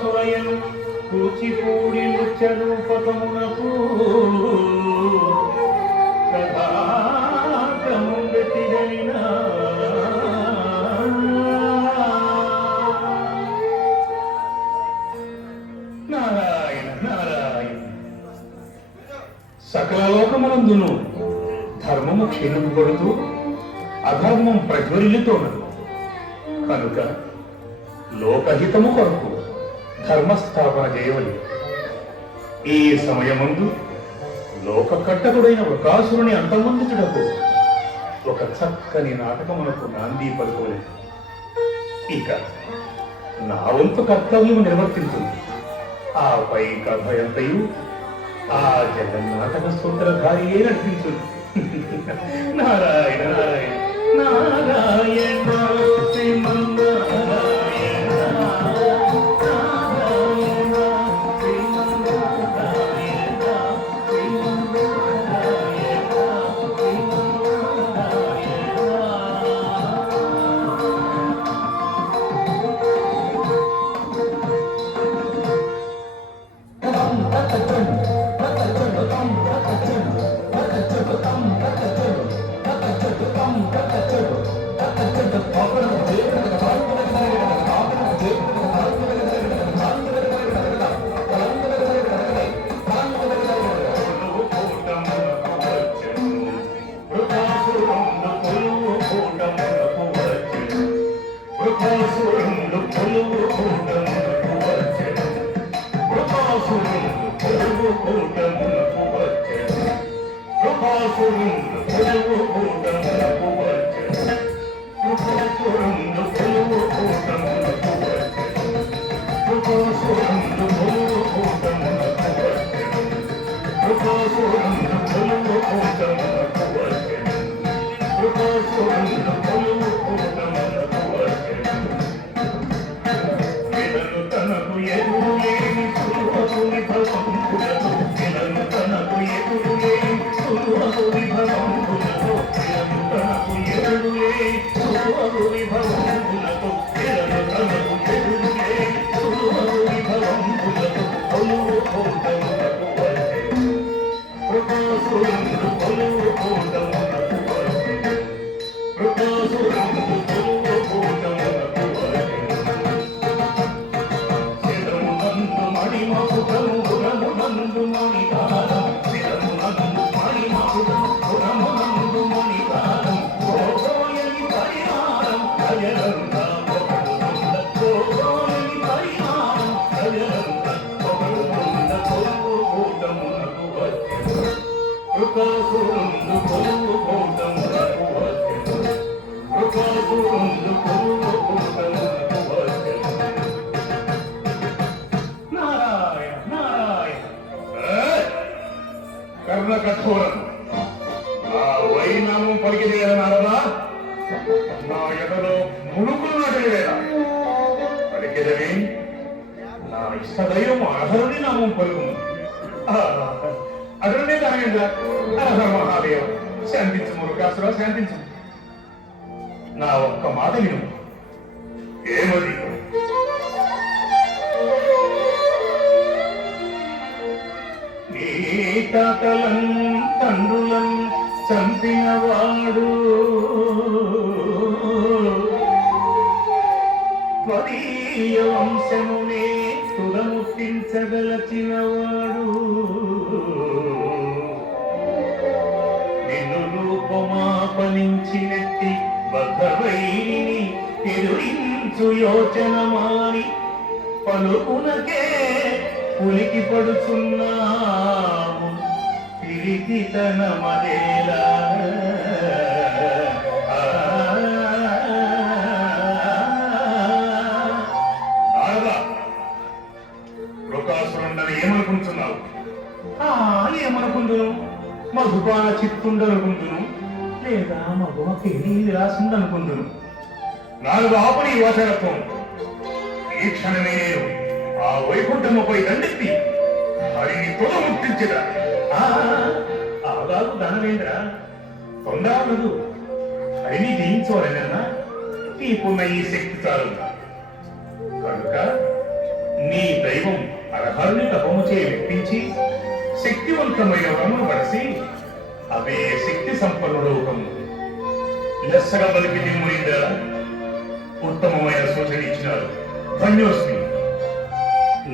సురయను కూచిపూడి నృత్య రూపకమునకు కథాక్రమం వెతిగనిన నారాయణ నారాయణ. సకల లోకమునందును ధర్మము క్షీణింపబడుతూ అధర్మం ప్రజ్వరిల్లుతోనదు కనుక లోకహితము కొరకు ధర్మస్థాపన చేయవలి. ఈ సమయమందు లోక కట్టకుడైన వృకాసురుని అంతమొందుటకు ఒక చక్కని నాటకమునకు నాంది పలుకోలేదు. ఇక నా వంతు కర్తవ్యం నిర్వర్తించింది. ఆపై కథ ఎంతయు ఆ జగన్నాటక సూత్రధారియే నడిపించుంది. నారాయణ నారాయణ నారాయణ కర్ణ కఠోరం ఆ వైనామం పలికిదేరన్నారదా నా ఎడలో మునుకులు నాటేవేరా పలికిదవి నా ఇష్టదైవం అహరుని నామం పలుకుము. అతనే దానిగా మహాదేవ శాంతించు మురుకాసురా శాంతించు. నా ఒక్క మాట విను. ఏమది? తాతలం తండ్రులం చంపినవాడు స్వదీయ వంశమునే తుదముట్టించగలచినవాడు నిన్ను రూపమాపనించినట్టి బద్ధవైని ఎదురించు యోచనమాని పలుకునకే ఉలికి పడుచున్నాము పిరికితనమదేలా. వృకాసురుండని ఏమనుకుంటున్నావు? ఏమనుకుందును? మధుపాన చిత్తుండనుకుందును, లేదా మగువ పెళ్లి రాసిందనుకుందును. నాలుగు ఆపని యువచరత్వం. ఈ క్షణమే నేను ఆ వైకుంఠముపై దండెత్తి హరిని తొలముట్టించదా. ఆగాగు ధనవేంద్ర, తొందరదు. హరిని జయించోరనన్నా నీకున్న ఈ శక్తి చాలు. కనుక నీ గ్రహాల్ని తపముచే మెప్పించి శక్తివంతమైన వరమును పడసి అవే శక్తి సంపన్నుడవుకము. లెస్సగా పలికి మునింద ఉత్తమమైన సూచన ఇచ్చినారు. ధన్యోస్మి.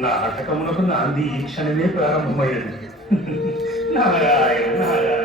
నాటకమునకు నాంది ఈ క్షణమే ప్రారంభమైనది. నారాయణ నారాయణ.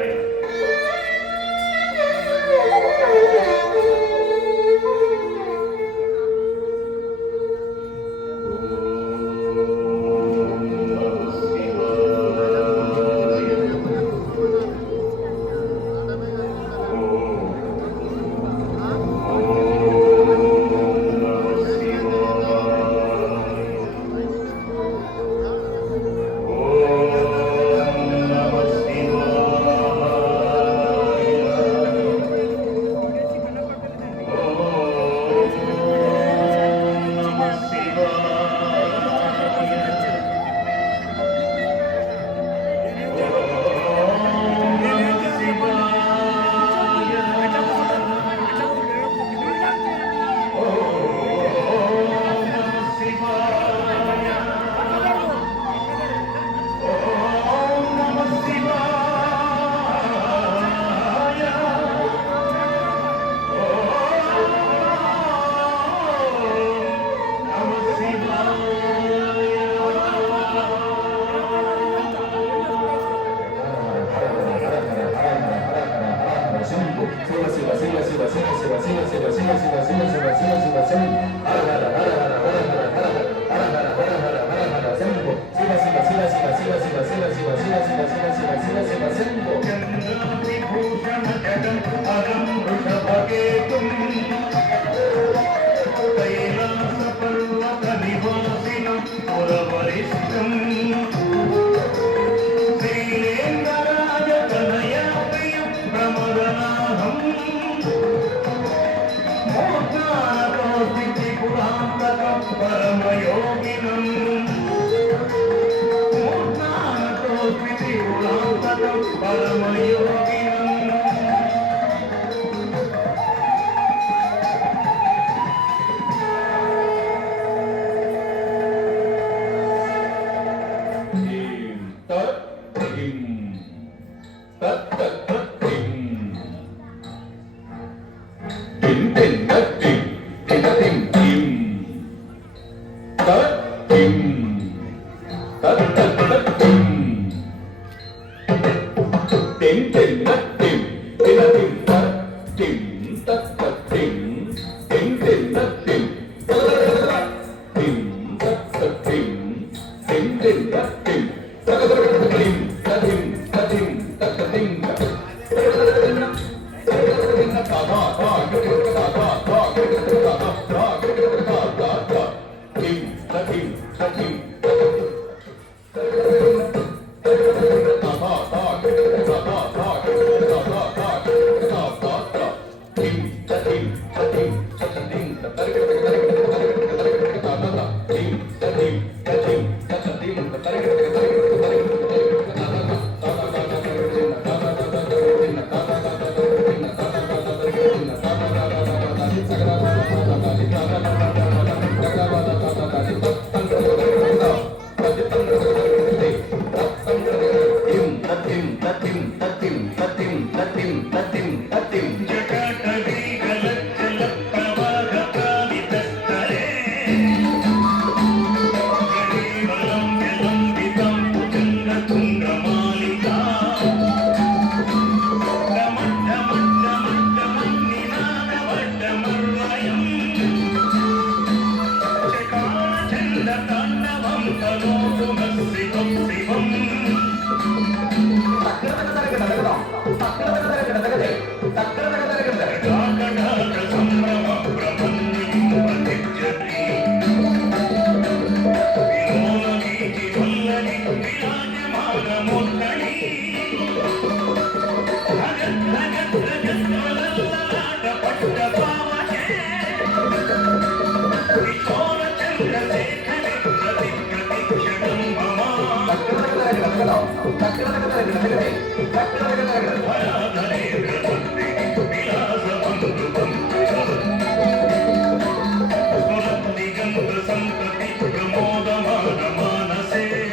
సంతతి ప్రమోదమాన మానసే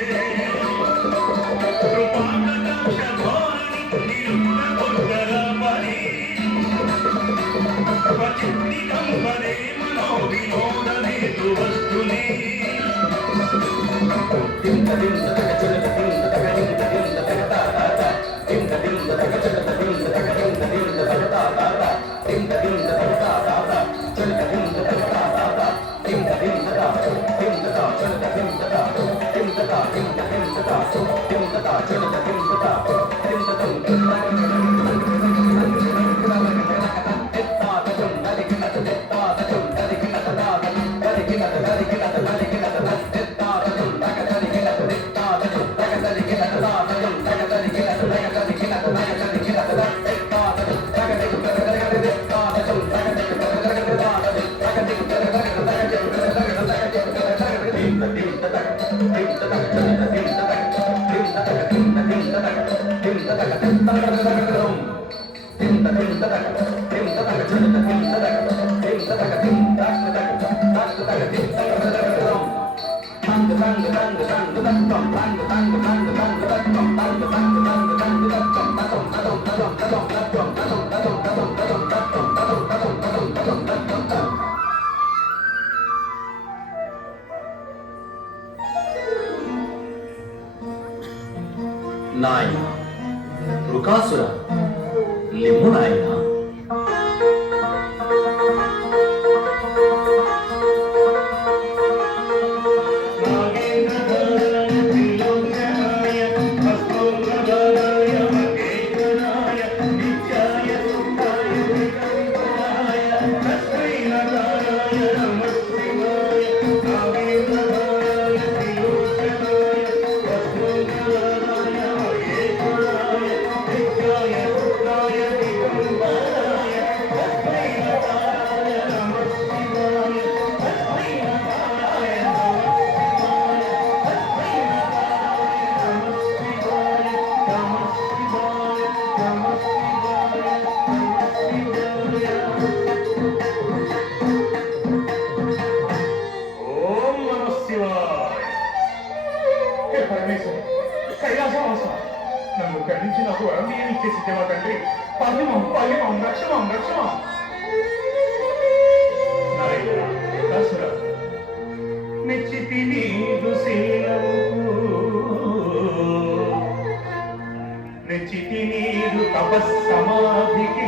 నాయన వృకాసుర లిమ్ము నాయన. నన్ను ఖండించి నాకు వరం ఇచ్చే సిద్ధమా తండ్రి. పద్యమం పద్యమం రక్షమం రక్షమం. మెచ్చితి నీదు మెచ్చితి నీదు తపస్సమాధికి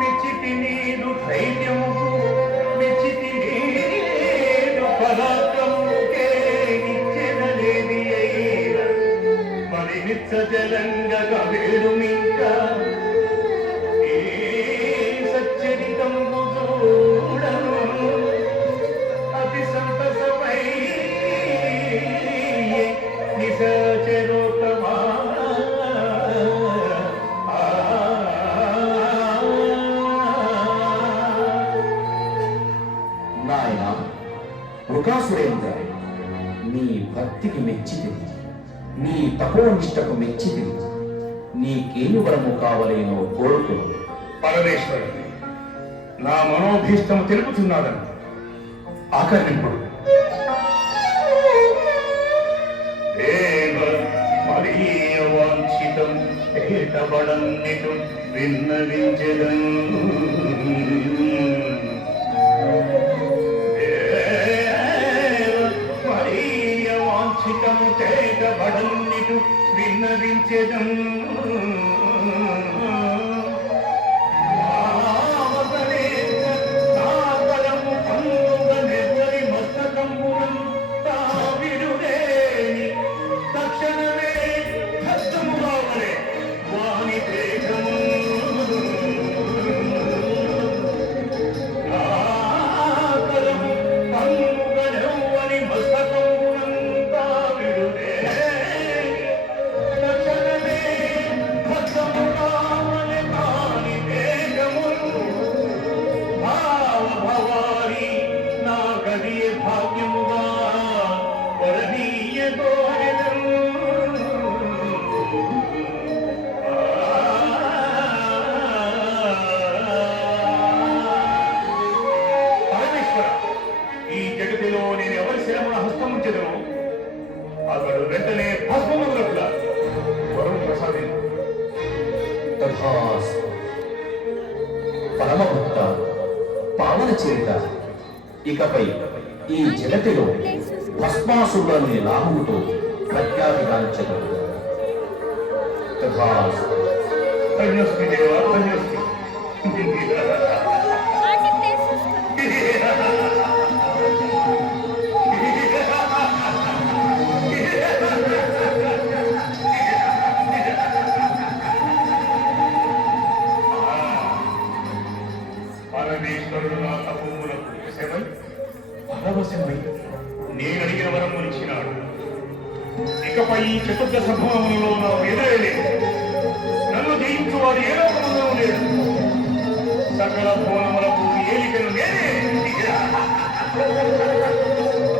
మెచ్చితి నీదు ధైర్యము మెచ్చితి నీదు పరాక్రముకే నిచ్చెనలేని అయిన మరి నిత్సజలంగగా వేడుమింకా ఏ సచ్చరితము చూడను అతి సంతసమై నిశాచరోత్తమా. నాయన వృకాసురేంద్ర, నీ భక్తికి మెచ్చితిని, నీ తపోనిష్టకు మెచ్చితిని. నీకేమి వరము కావలేనో కోరుకును. పరమేశ్వరుడు నా మనోభీష్టము తెలుపుతున్నాడని ఆకర్ణింపుడు. మరీయ వాంఛితం ఏటబడన్నిటు విన్నవించెదన్. మరీయ వాంఛితం తేటబడన్నిటు విన్నవించెదన్. అతడు వెంటనే భస్మములట్ల వరం ప్రసాదించు. తథాస్తు. పరమభక్త, పావన చరిత, ఇకపై ఈ జగతిలో భస్మాసురుడనే నామముతో ప్రఖ్యాతిగాంచగలడు. తథాస్తు. ధన్యోస్మి దేవా, ధన్యోస్మి. పరమేశ్వరుడు నా తపములకు వశమై, పరవశమై నేను అడిగిన వరము ఇచ్చినాడు. ఇకపై ఈ చతుర్దశ భవనములలో నా ఎదురే లేదు. నన్ను జయించు వారు ఏ లోకములో లేడు. సకల భవనములకు ఏలికను నేనే.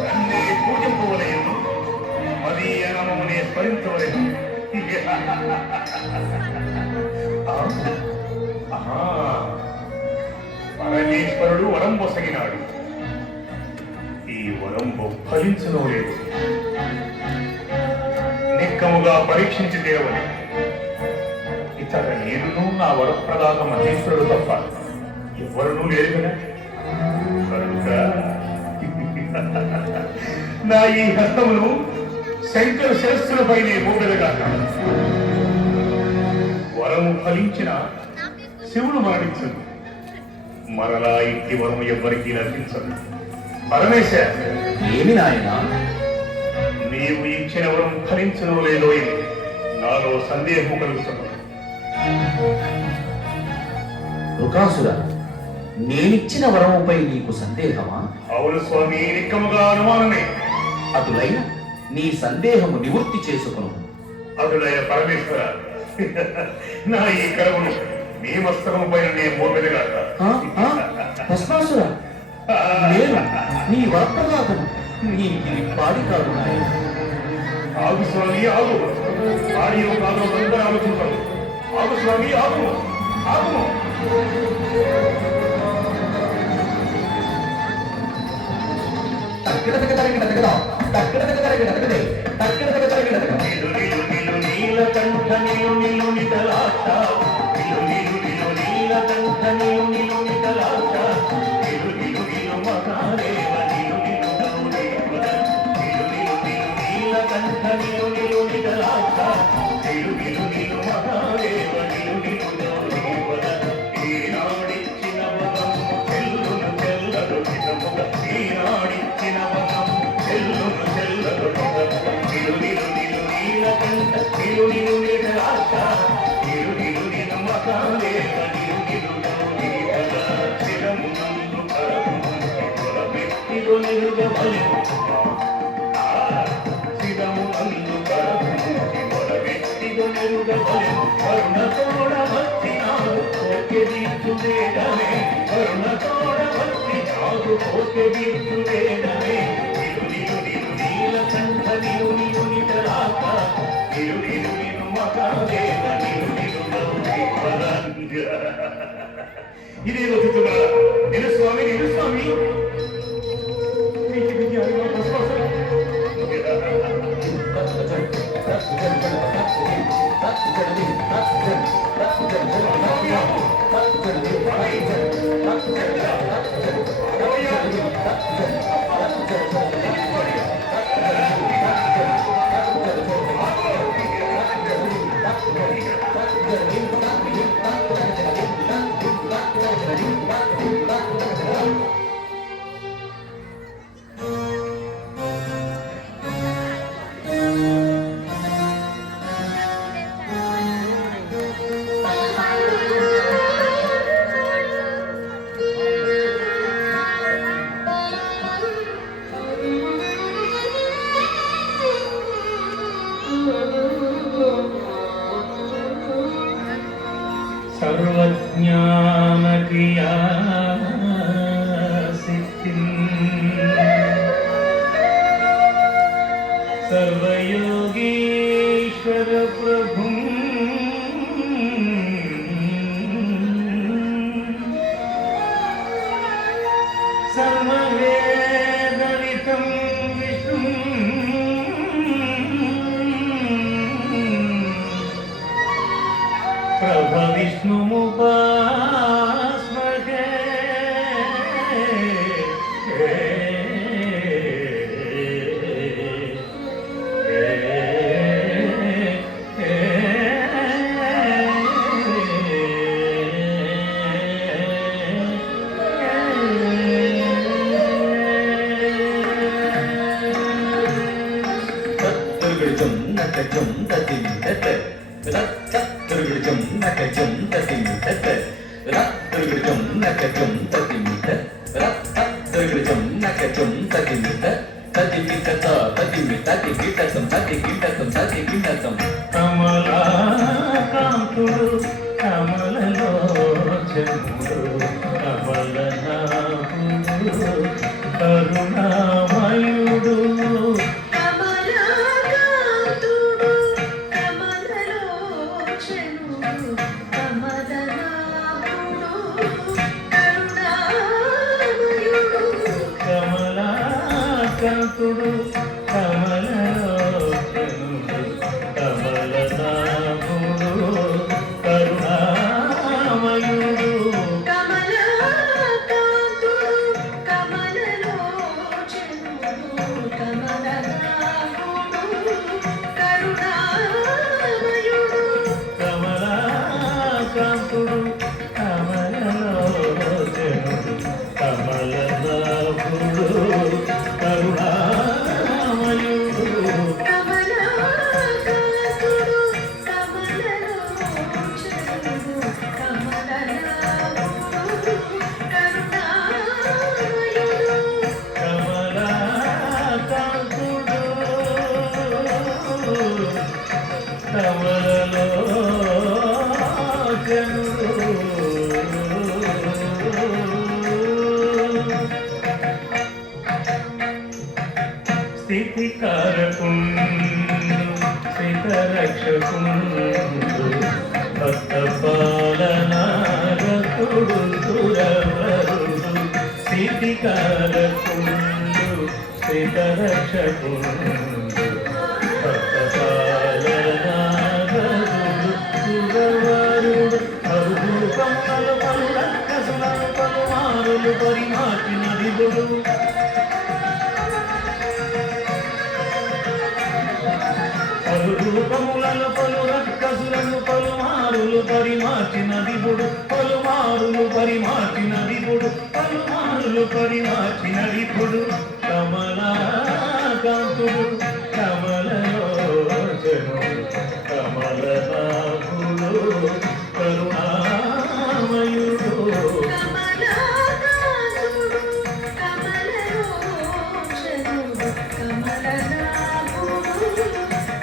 నన్నే పూజింపవలయను, మదీయ నామమునే స్మరించవలెను. పరమేశ్వరుడు వరం పొసగినాడు. ఈ వరంబు ఫలించనో లేదు. నిక్కముగా పరీక్షించి తీరవని. ఇతర నేను నా వరప్రదాత మహేశ్వరుడు తప్ప ఎవరునూ లేరు కదా. కనుక నా ఈ హస్తమును శంకర శిరస్సులపైనే మోగలుగాక. వరము ఫలించిన శివుడు మరణించదు. మరలా ఇంటి వరము ఎవ్వరికీ లభించదు. పరమేశ, ఏమి నాయనా? నీవు ఇచ్చిన వరం ఫలించనో లేదో అని నాలో సందేహం కలుగుతున్నది. వృకాసుర, నేనిచ్చిన వరముపై నీకు సందేహమా? అవును స్వామి, నిక్కముగా అనుమానమే. అటులైన నీ సందేహము నివృత్తి చేసుకును. అటులైన పరమేశ్వర, నా ఈ కరమును నీ మస్తకము పైన నేను మోపెదగాక. భస్మాసుర, నేను నీ వరప్రదాతను. నీ పాడి కాదు నాయన. ఆగు స్వామి, ఆగు. ఆడియో కాదో అందరూ ఆలోచించాలి. ఆగు స్వామి, ఆగు. ఆగు. నీలకంఠ నిలు నిటలాట, నీలకంఠ నిలు నిటలాట, మహాదేవ నీలకంఠ నిలు నిటలాట, మహాదేవ ఈనాడిచ్చిన వరము చెల్లును చెల్లదు చితముగ, ఈనాడిచ్చిన వరము చెల్లును చెల్లదు చితముగ. నీలకంఠ నిలు నిటలాట, మహాదేవ శిరమునందు కరమును నిరుగవలెను. శిరమునందు కరమును కరుణతోడ భక్తి నాదు కోకెదీర్చుదేడమే, కరుణతోడ భక్తి నాదు కోకెదీర్చుదేడమే. నీలకంఠ నిలు నిటలాట, మహాదేవ ఇదేదో చూస్తున్నా. నేను స్వామి, నేను స్వామి. సర్వజ్ఞానక్రియా సిద్ధిం సర్వయోగీశ్వర ప్రభుం సర్వవేదవితం విష్ణుం ప్రభవిష్ణుముపాస్మహే. నకజం తతిం తత రత తిరుగుడుజం నకజం తతిం తత రత తిరుగుడుజం నకజం తతిం తత రత తిరుగుడుజం నకజం తతిం తత తతిమిత తతిమిత తికిటతం తతికిటతం తతికిటతం కమలాకాంతుడు కమలలోచనుడు కమలనాభుడు కరుణామయుడు కమలాకాంతుడు కమలలోచనుడు కమలనాభుడు కరుణామయుడు కమలాకాంతుడు కమలలోచనుడు కమలనాభుడు కరుణామయుడు కమలాకాంతుడు కమలలోచనుడు కమలనాభుడు కరుణామయుడు కమలాకాంతుడు కమలలోచనుడు కమలనాభుడు కరుణామయుడు కమలాకాంతుడు కమలలోచనుడు కమలనాభుడు కరుణామయుడు కమలాకాంతుడు కమలలోచనుడు స్థితికారకుండు స్థితరక్షకుండు భక్తపాలనారకుడు సురవరుడు స్థితికారకుండు స్థితరక్షకుండు భక్తపాలనారకుడు సురవరుడు అరురూపములు పలు రక్కసులను పలుమారులు పరిమార్చిన దిగుడు రూపములను పలు రక్కసులను పలుమారులు పరిమార్చిన దిగుడు పలుమారులు పరిమార్చిన దిగుడు పలుమారులు పరిమార్చిన దిగుడు కమలాకాంతుడు కమలలోచనుడు కమలనాభుడు కరుణామయుడు కమలాకాంతుడు కమలలోచనుడు కమలనాభుడు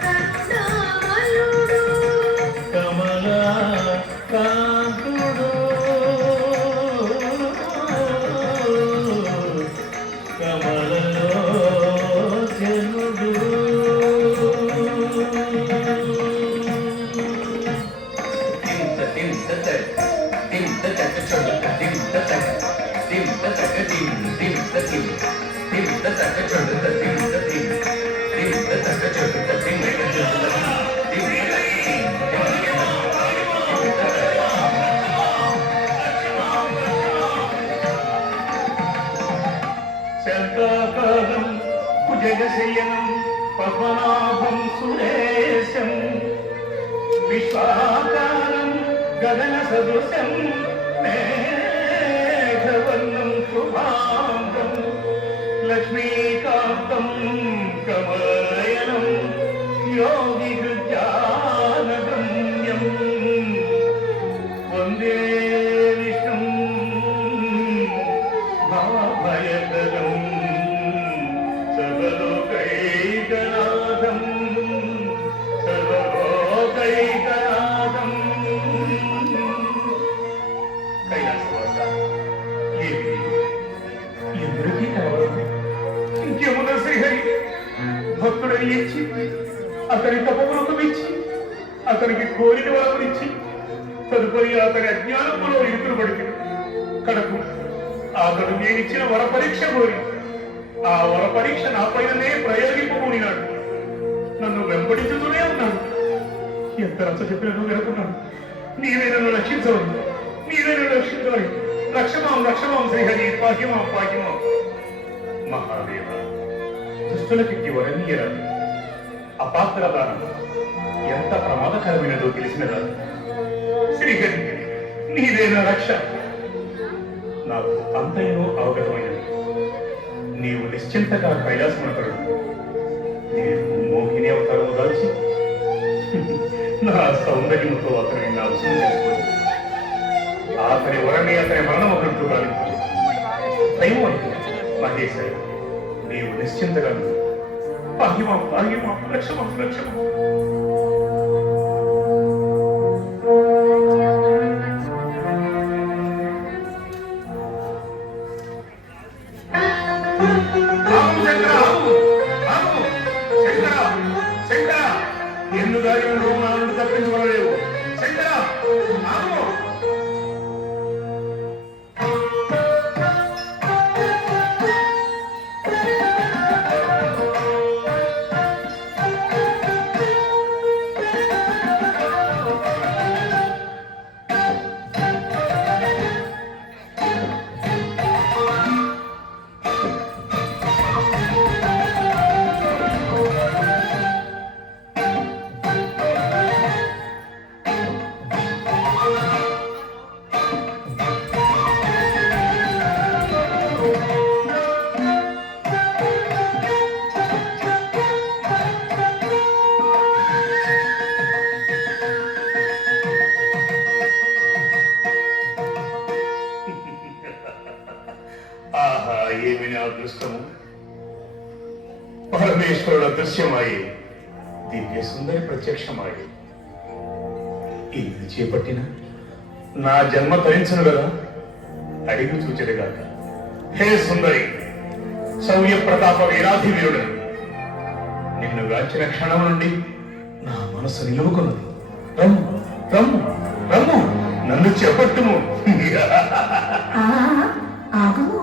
కరుణామయుడు కమలాకాంతుడు కమలలోచనుడు తిం తత తిం తత చొడుత తిం తత తిం తత తిం తిం తతిం తిం తత చొడుత తిం తతిం తిం తత చొడుత తిం తత శంకాకారం భుజగశయనం పద్మనాభం సురేశం విశ్వాకారం గగన సదృశం మేఘవర్ణం శుభాంగం లక్ష్మీకాంతం కమలయనం యోగి హృద్యానగమ్యం వందే విష్ణుం భయకరం సర్వలోకైకనాథం సర్వలోకైకనాథం కైలాసవాస ఏమి ఎవరికి కావాలి ఇంకేమున్న శ్రీహరి భక్తుడని ఇచ్చి అతని తపములకు ఇచ్చి అతనికి కోరిక వరమునిచ్చి తదుపరి అతని అజ్ఞానములో ఇరుకులు పడిపోయి కడకు అతడు నేనిచ్చిన వర పరీక్ష కోరి ఆ వర పరీక్ష నా పైననే ప్రయోగింపబూనినాడు నన్ను వెంబడించుతూనే ఉన్నాడు ఎంత రచ్చ చెప్పినట్టు వినుకున్నాను నీవే నన్ను రక్షించవని నీవే నన్ను రక్షించవని రక్షమాం రక్షమాం శ్రీహరి పాహిమాం పాహిమాం మహాదేవ దుష్టులకి వరణీయరాదు అపాత్ర దానం ఎంత ప్రమాదకరమైనదో తెలిసినదా శ్రీహరి నీవేనా రక్ష నాకు అంతైనో అవగతమైనది నీవు నిశ్చింతగా కైలాసమునకడు నీవు మోహిని అవతారము దాల్చి నా సౌందర్యంతో అతని నా అవసరం చేసుకొని అతని వరమే అతని మరణం అన్నట్టు కానీ దైవం మహేశ్వరి నీవు నిశ్చింతగా భాగ్యమా భాగ్యమా లక్ష్యమా లక్ష్యమా తప్పించుకోలేవు శంకర ఆహా ఏమి నా అదృష్టము పరమేశ్వరుడు అదృశ్యమాయి దివ్య సుందరి ప్రత్యక్షమాయి ఇది చేపట్టిన నా జన్మ తరించను కదా అడిగి చూచెడుగాక హే సుందరి శౌర్య ప్రతాప వీరాధి వీరుడు నిన్ను గాంచిన క్షణం నుండి నా మనసు నిలువుకున్నది రమ్ము రమ్ము రమ్ము నన్ను చేపట్టుము ఆగము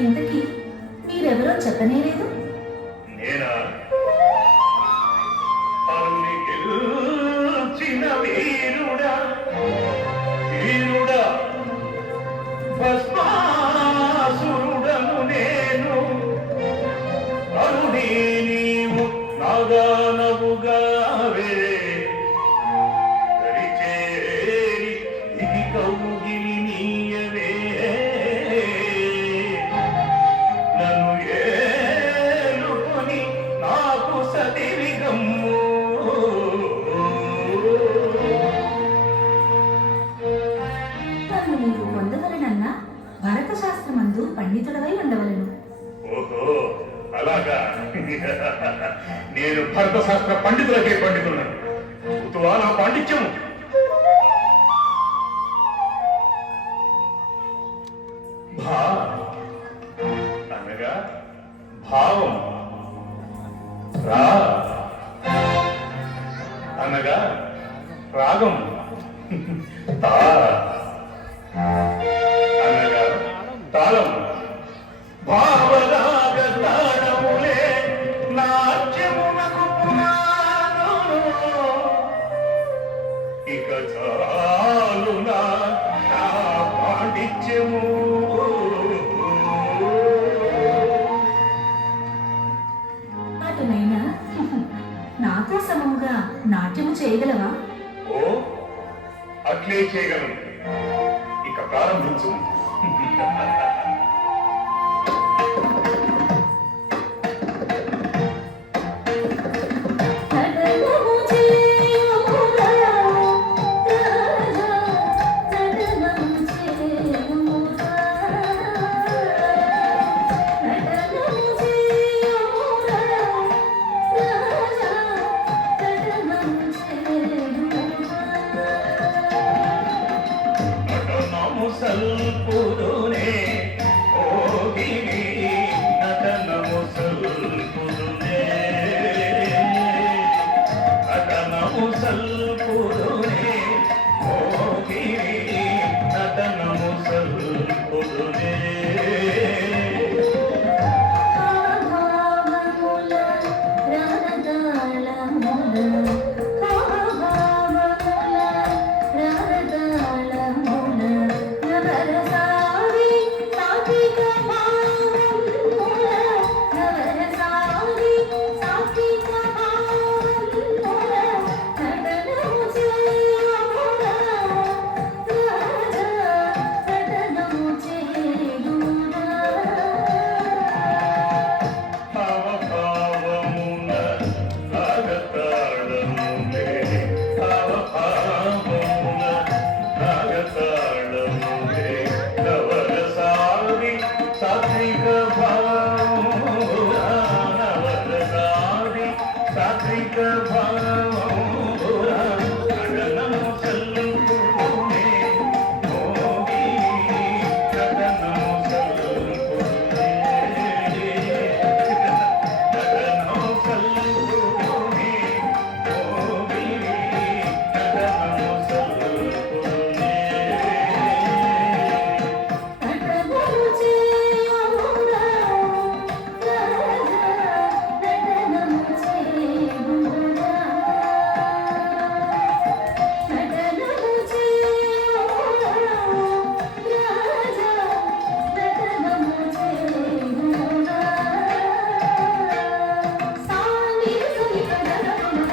ఇంతకీ మీరెవరో చెప్పనేలేదు. నేనా అరుని గెలిచిన వీరుడా వీరుడా భస్మాసురుడను నేను అరుణి నీవు నాగానవుగావే గరిచేరి ఇది కౌగిలి నీయవే నన్ను ఏలుకొని నాకు సతివిగమ్ము నన్ను నీవు పొందవలనన్నా భరత శాస్త్రమందు పండితుడవై ఉండవలను. ఓహో అలాగా నేను భరత శాస్త్ర పండితులకే పండితున్నాను చూతువా నా పాండిత్యము భా అనగా భావం రా అనగా రాగం తా అనగా తాళం భావరాగ తాళములే నాట్యమునకు పునాదులు. ఇక నాట్యము చేయగలవా? ఓ అట్లే చేయగలను. ఇక ప్రారంభించు. నటనము చేయుమురా రాజా, నటనము చేయుమురా. నటనము చేయుమురా రాజా, నటనము చేయుమురా. నటనము సల్పుదునే ఓగిరి, నటనము సల్పుదునే, నటనము సల్పుదునే ఓగిరి, నటనము సల్పుదునే. భావముల రారదాళముల, భావముల రారదాళముల, నవరసారి సాత్విక భావముల, నవరసారి సాత్విక భావముల, నటనము చేయుమురా రాజా, నటనము చేయుమురా. భావమున రాగతాళములే, భావమున రాగతాళములే, నవరసారి సాత్విక భావమున, నవరసారి సాత్విక భావమున, నటనము సల్పుదునే ఓగిరి, నటనము సల్పుదునే. నటనము సల్పుదునే ఓగిరి, నటనము సల్పుదునే. నటనము చేయుమురా రాజా, నటనము చేయుమురా. నటనము చేయుమురా రాజా, నటనము చేయుమురా. సాని సుని పదనమున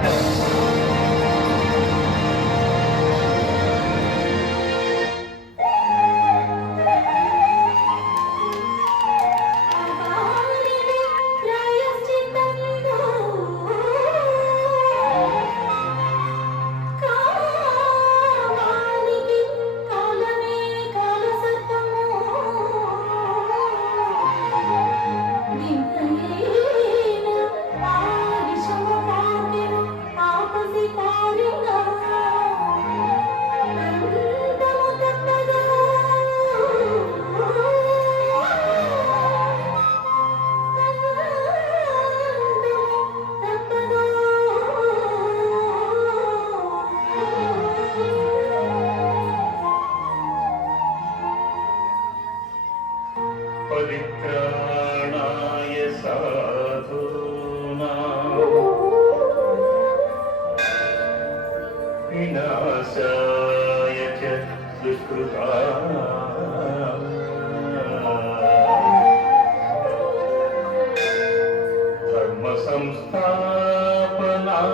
Thank you.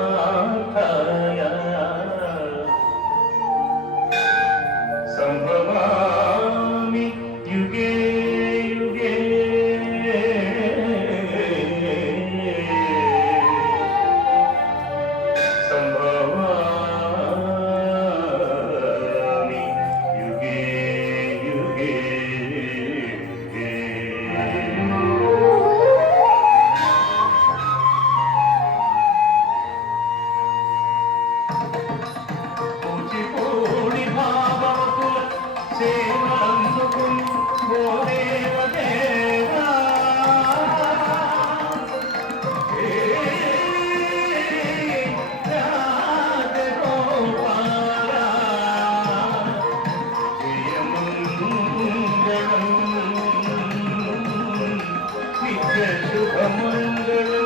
సంస్థాపనార్థాయ సంభవామి యుగే యుగే సంభవామి యుగే యుగే కూచిపూడి భావతుల సేవలందుకుని ఓ దేవదేవా రాజగోపాల జయమంగళం నిత్య శుభమంగళం